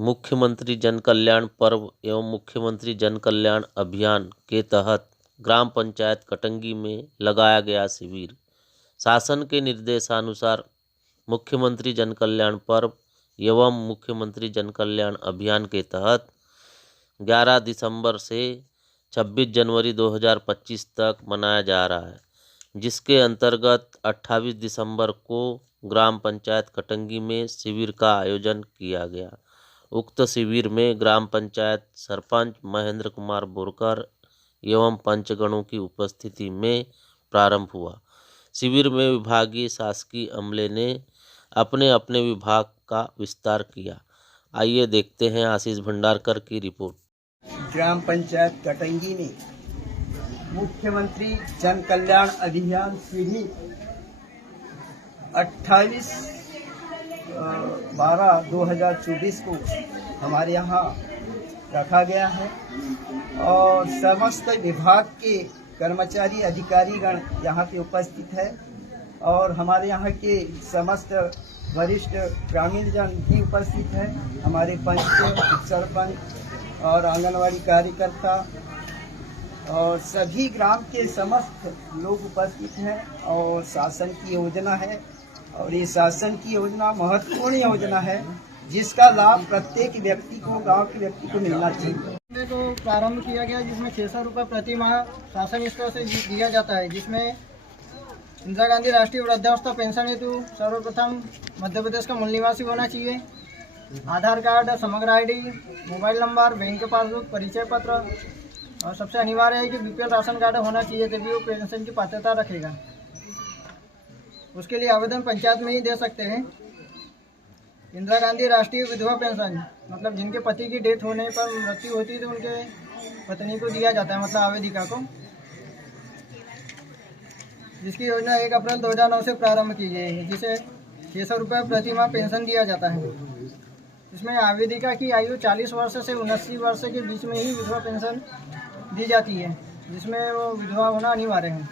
मुख्यमंत्री जन कल्याण पर्व एवं मुख्यमंत्री जन कल्याण अभियान के तहत ग्राम पंचायत कटंगी में लगाया गया शिविर। शासन के निर्देशानुसार मुख्यमंत्री जन कल्याण पर्व एवं मुख्यमंत्री जन कल्याण अभियान के तहत 11 दिसंबर से 26 जनवरी 2025 तक मनाया जा रहा है, जिसके अंतर्गत 28 दिसंबर को ग्राम पंचायत कटंगी में शिविर का आयोजन किया गया। उक्त शिविर में ग्राम पंचायत सरपंच महेंद्र कुमार बोरकर एवं पंचगणों की उपस्थिति में प्रारंभ हुआ। शिविर में विभागीय शासकीय अमले ने अपने अपने विभाग का विस्तार किया। आइए देखते हैं आशीष भंडारकर की रिपोर्ट। ग्राम पंचायत कटंगी में मुख्यमंत्री जन कल्याण अभियान शिविर 28/12/2024 को हमारे यहाँ रखा गया है और समस्त विभाग के कर्मचारी अधिकारीगण यहाँ पे उपस्थित है और हमारे यहाँ के समस्त वरिष्ठ ग्रामीण जन भी उपस्थित है। हमारे पंच, सरपंच और आंगनवाड़ी कार्यकर्ता और सभी ग्राम के समस्त लोग उपस्थित हैं और शासन की योजना है और ये शासन की योजना महत्वपूर्ण योजना है जिसका लाभ प्रत्येक व्यक्ति को, गांव के व्यक्ति को मिलना चाहिए। को प्रारंभ किया गया जिसमें 600 रुपये प्रति माह शासन स्तर से दिया जाता है, जिसमें इंदिरा गांधी राष्ट्रीय वृद्धावस्था पेंशन हेतु सर्वप्रथम मध्य प्रदेश का मूल निवासी होना चाहिए, आधार कार्ड, समग्र ID, mobile number, bank passbook, परिचय पत्र और सबसे अनिवार्य है कि बीपीएल राशन कार्ड होना चाहिए, तभी वो पेंशन की पात्रता रखेगा। उसके लिए आवेदन पंचायत में ही दे सकते हैं। इंदिरा गांधी राष्ट्रीय विधवा पेंशन मतलब जिनके पति की डेथ होने पर मृत्यु होती है तो उनके पत्नी को दिया जाता है, मतलब आवेदिका को, जिसकी योजना 1 अप्रैल 2009 से प्रारंभ की गई है, जिसे 600 रुपये प्रति माह पेंशन दिया जाता है। इसमें आवेदिका की आयु 40 वर्ष से 79 वर्ष के बीच में ही विधवा पेंशन दी जाती है, जिसमें वो विधवा होना अनिवार्य है।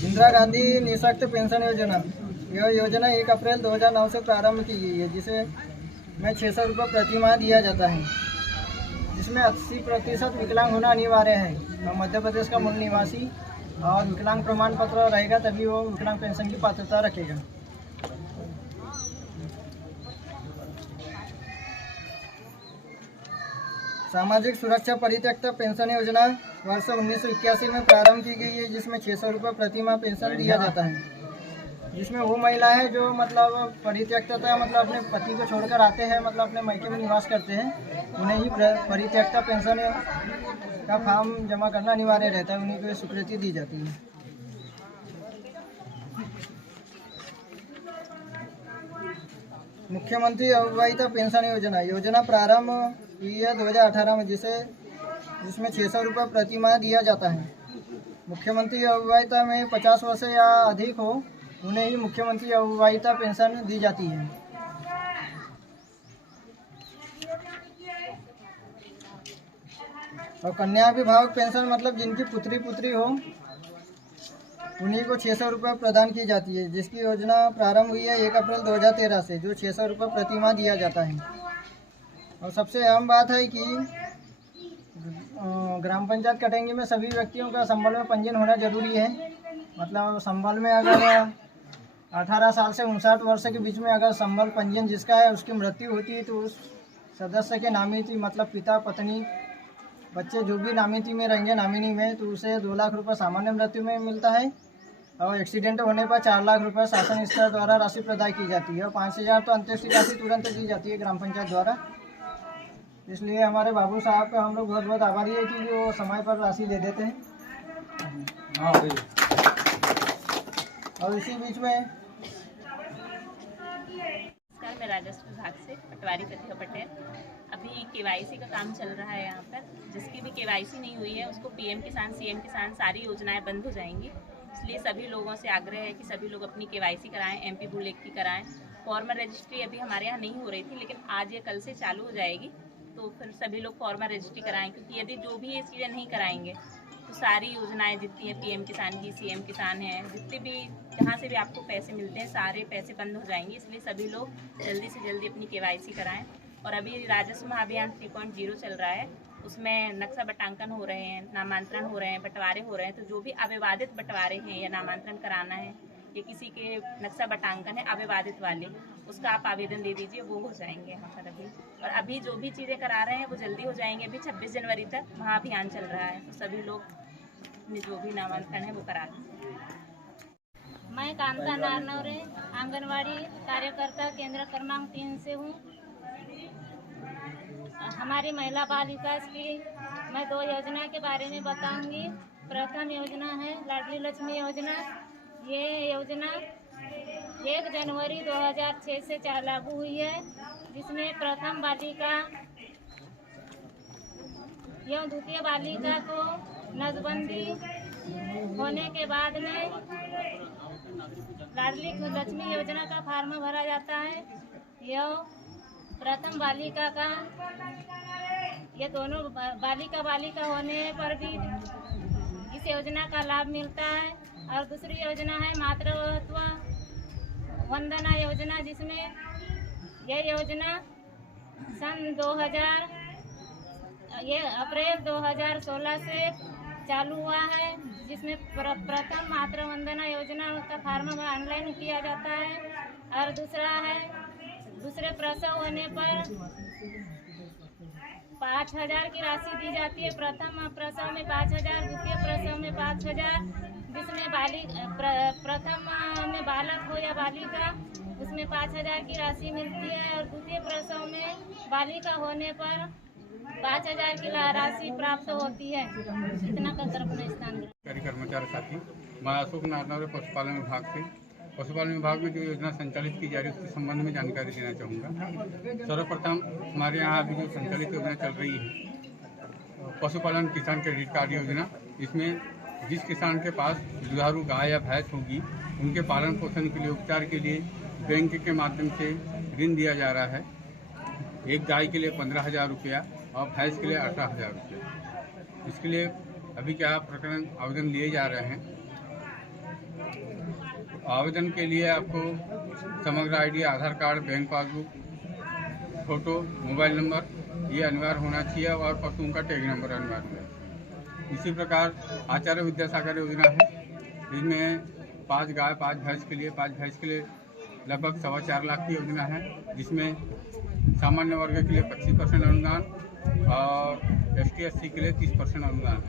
इंदिरा गांधी निःशक्त पेंशन योजना, यह योजना 1 अप्रैल 2009 से प्रारंभ की गई है, जिसे में 600 रुपये प्रति माह दिया जाता है, जिसमें 80% विकलांग होना अनिवार्य है और मध्य प्रदेश का मूल निवासी और विकलांग प्रमाण पत्र रहेगा, तभी वो विकलांग पेंशन की पात्रता रखेगा। सामाजिक सुरक्षा परित्यक्त पेंशन योजना वर्ष 1981 में प्रारंभ की गई है, जिसमें 600 रुपये प्रति माह पेंशन दिया जाता है, जिसमें वो महिला है जो मतलब परित्यक्तता मतलब अपने पति को छोड़कर आते हैं, मतलब अपने मायके में निवास करते हैं, उन्हें ही परित्यक्ता पेंशन का फॉर्म जमा करना अनिवार्य रहता है, उन्हीं को स्वीकृति दी जाती है। मुख्यमंत्री अविवाहिता पेंशन योजना प्रारंभ हुई है 2018 में, जिसमें 600 रुपये प्रति माह दिया जाता है। मुख्यमंत्री अविवाहिता में 50 वर्ष या अधिक हो, उन्हें ही मुख्यमंत्री अविवाहिता पेंशन दी जाती है। और कन्या विवाह पेंशन मतलब जिनकी पुत्री हो, उन्हीं को 600 रुपये प्रदान की जाती है, जिसकी योजना प्रारंभ हुई है 1 अप्रैल 2013 से, जो 600 रुपये प्रति माह दिया जाता है। और सबसे अहम बात है कि ग्राम पंचायत कटंगी में सभी व्यक्तियों का संबल में पंजीयन होना जरूरी है। मतलब संबल में अगर 18 साल से 59 वर्ष के बीच में अगर संबल पंजीयन जिसका है उसकी मृत्यु होती है, तो उस सदस्य के नामिती मतलब पिता, पत्नी, बच्चे जो भी नामिती में रहेंगे, नामिनी में, तो उसे 2 लाख रुपये सामान्य मृत्यु में मिलता है और एक्सीडेंट होने पर 4 लाख रुपये शासन स्तर द्वारा राशि प्रदान की जाती है और 5,000 तो अंत्येष्टि राशि तुरंत दी जाती है ग्राम पंचायत द्वारा। इसलिए हमारे बाबू साहब का हम लोग बहुत बहुत आभारी है कि वो समय पर राशि दे देते हैं। और इसी बीच में मैं राजस्व विभाग से पटवारी प्रतिभा पटेल। अभी केवाईसी का काम चल रहा है यहाँ पर। जिसकी भी केवाईसी नहीं हुई है उसको पीएम किसान, सीएम किसान सारी योजनाएं बंद हो जाएंगी। इसलिए सभी लोगों से आग्रह है कि सभी लोग अपनी केवाईसी कराएं, एमपी बुलेट की कराएं। फॉर्मर रजिस्ट्री अभी हमारे यहाँ नहीं हो रही थी, लेकिन आज या कल से चालू हो जाएगी, तो फिर सभी लोग फॉर्मर रजिस्ट्री कराएं, क्योंकि यदि जो भी ये चीज़ें नहीं कराएंगे तो सारी योजनाएं जितनी हैं पीएम किसान की, सीएम किसान है, जितने भी जहाँ से भी आपको पैसे मिलते हैं सारे पैसे बंद हो जाएंगे। इसलिए सभी लोग जल्दी से जल्दी अपनी केवाईसी कराएं। और अभी राजस्व महाअभियान 3.0 चल रहा है, उसमें नक्शा बटांकन हो रहे हैं, नामांतरण हो रहे हैं, बंटवारे हो रहे हैं। तो जो भी अविवादित बंटवारे हैं या नामांतरण कराना है या किसी के नक्शा बटांकन है अविवादित वाले, उसका आप आवेदन दे दीजिए, वो हो जाएंगे यहाँ पर अभी। और अभी जो भी चीज़ें करा रहे हैं वो जल्दी हो जाएंगे। अभी 26 जनवरी तक महाअभियान चल रहा है, तो सभी लोग अपने जो भी नामांकन है वो करा दें। मैं कांता नारनौरे आंगनवाड़ी कार्यकर्ता केंद्र क्रमांक 3 से हूँ। हमारी महिला बाल विकास की मैं 2 योजना के बारे में बताऊंगी। प्रथम योजना है लाडली लक्ष्मी योजना। ये योजना 1 जनवरी 2006 से लागू हुई है, जिसमें प्रथम बालिका एवं द्वितीय बालिका को नसबंदी होने के बाद में लाडली लक्ष्मी योजना का फॉर्म भरा जाता है। यह प्रथम बालिका का, ये दोनों बालिका होने पर भी इस योजना का लाभ मिलता है। और दूसरी योजना है मातृत्व वंदना योजना, जिसमें यह योजना सन 2000 अप्रैल 2016 से चालू हुआ है, जिसमें प्रथम मातृ वंदना योजना का फॉर्म ऑनलाइन किया जाता है। और दूसरा है दूसरे प्रसव होने पर 5000 की राशि दी जाती है। प्रथम प्रसव में 5000, द्वितीय प्रसव में 5000, जिसमें प्रथम में बालक हो या बालिका उसमें 5000 की राशि मिलती है। और द्वितीय प्रसव में बालिका होने पर 5000 की राशि प्राप्त होती है। इतना कर अपना स्थान कर्मचारी साथी, मैं अशोक नारनौरे पशुपालन विभाग से। पशुपालन विभाग में जो योजना संचालित की जा रही है उसके संबंध में जानकारी देना चाहूँगा। सर्वप्रथम हमारे यहाँ अभी जो संचालित योजना चल रही है पशुपालन किसान क्रेडिट कार्ड योजना, इसमें जिस किसान के पास दुधारू गाय या भैंस होगी उनके पालन पोषण के लिए, उपचार के लिए बैंक के माध्यम से ऋण दिया जा रहा है। एक गाय के लिए 15,000 रुपया और भैंस के लिए 18,000 रुपया। इसके लिए अभी क्या प्रकरण आवेदन लिए जा रहे हैं। आवेदन के लिए आपको Samagra ID, Aadhaar card, bank passbook, photo, mobile number ये अनिवार्य होना चाहिए और पशुओं का टैग नंबर अनिवार्य है। इसी प्रकार आचार्य विद्यासागर योजना है, जिसमें 5 गाय 5 भैंस के लिए लगभग 4.25 लाख की योजना है, जिसमें सामान्य वर्ग के लिए 25% अनुदान और ST/SC के लिए 30% अनुदान,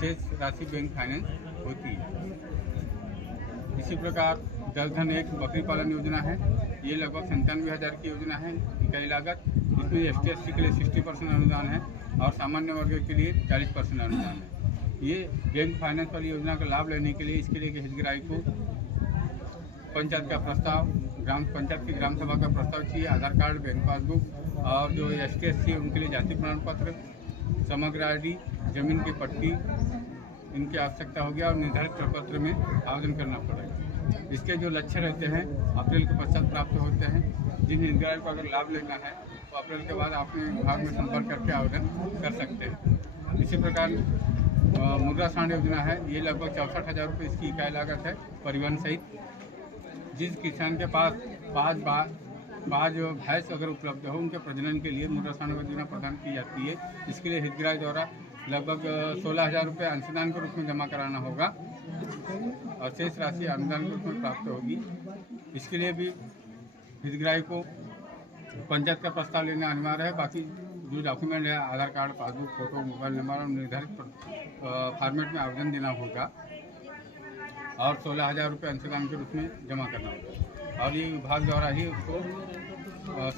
शेष राशि बैंक फाइनेंस होती है। इसी प्रकार जलधन एक बकरी पालन योजना है, ये लगभग 97,000 की योजना है इकाई लागत, इसमें ST/SC के लिए 60% अनुदान है और सामान्य वर्ग के लिए 40% अनुदान है। ये बैंक फाइनेंस वाली योजना का लाभ लेने के लिए इसके लिए हितग्राही को पंचायत का प्रस्ताव, ग्राम पंचायत की ग्राम सभा का प्रस्ताव चाहिए, आधार कार्ड, बैंक पासबुक और जो ST/SC उनके लिए जाति प्रमाण पत्र, समग्र आईडी, जमीन की पट्टी इनकी आवश्यकता होगी और निर्धारित प्रपत्र में आवेदन करना पड़ेगा। इसके जो लक्ष्य रहते हैं अप्रैल के पश्चात प्राप्त होते हैं। जिन हितग्राही को अगर लाभ लेना है तो अप्रैल के बाद अपने विभाग में संपर्क करके आवेदन कर सकते हैं। इसी प्रकार मुद्रा ऋण योजना है, ये लगभग 64,000 रुपये इसकी इकाई लागत है परिवहन सहित। जिस किसान के पास 5 भैंस अगर उपलब्ध हो उनके प्रजनन के लिए मुद्रा ऋण योजना प्रदान की जाती है। इसके लिए हितग्राही द्वारा लगभग 16,000 रुपये अंशदान के रूप में जमा कराना होगा और शेष राशि अनुदान के रूप में प्राप्त होगी। इसके लिए भी हितग्राही को पंचायत का प्रस्ताव लेना अनिवार्य है। बाकी जो डॉक्यूमेंट है Aadhaar card, passbook, photo, mobile number और निर्धारित फॉर्मेट में आवेदन देना होगा और 16,000 रुपये अंशदान के रूप में जमा करना होगा और ये विभाग द्वारा ही उसको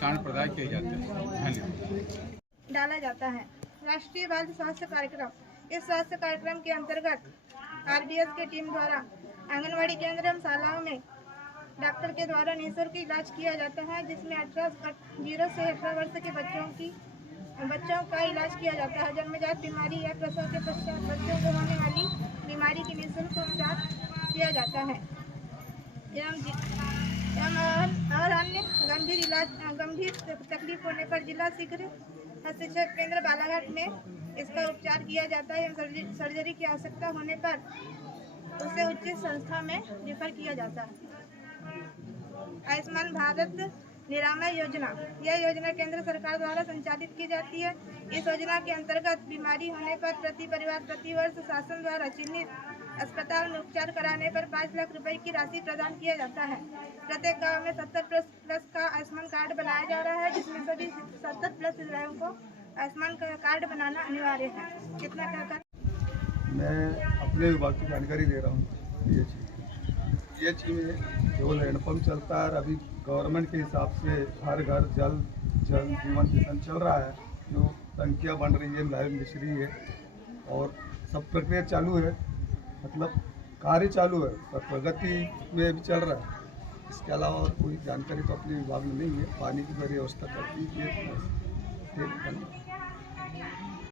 ऋण प्रदान किए जाते हैं। धन्यवाद। डाला जाता है राष्ट्रीय बाल स्वास्थ्य कार्यक्रम। इस स्वास्थ्य कार्यक्रम के अंतर्गत RBS की टीम द्वारा आंगनवाड़ी केंद्र एवं शालाओं में डॉक्टर के द्वारा निःशुल्क इलाज किया जाता है, जिसमें 0 से 18 वर्ष के बच्चों का इलाज किया जाता है। जन्मजात बीमारी या प्रसव के पश्चात बच्चों को होने वाली बीमारी की निःशुल्क उपचार किया जाता है और अन्य गंभीर तकलीफ होने पर जिला शीघ्र शिक्षा केंद्र बालाघाट में इसका उपचार किया जाता है एवं सर्जरी की आवश्यकता होने पर उसे उचित संस्था में रेफर किया जाता है। आयुष्मान भारत निरामय योजना, यह योजना केंद्र सरकार द्वारा संचालित की जाती है। इस योजना के अंतर्गत बीमारी होने पर प्रति परिवार प्रति वर्ष शासन द्वारा चिन्हित अस्पताल में उपचार कराने पर 5 लाख रुपए की राशि प्रदान किया जाता है। प्रत्येक गांव में 70+ का आयुष्मान कार्ड बनाया जा रहा है, जिसमें सभी 70+ हितग्राहियों को आयुष्मान कार्ड बनाना अनिवार्य है। कितना क्या मैं अपने विभाग की जानकारी दे रहा हूँ। पीएचई में केवल हैंडपम्प चलता है और अभी गवर्नमेंट के हिसाब से हर घर जल जीवन मिशन चल रहा है, जो टंकियाँ बन रही है, लाइव मिश्री है और सब प्रक्रिया चालू है, मतलब कार्य चालू है पर प्रगति में भी चल रहा है। इसके अलावा और कोई जानकारी तो अपने विभाग में नहीं है। पानी की व्यवस्था करती है।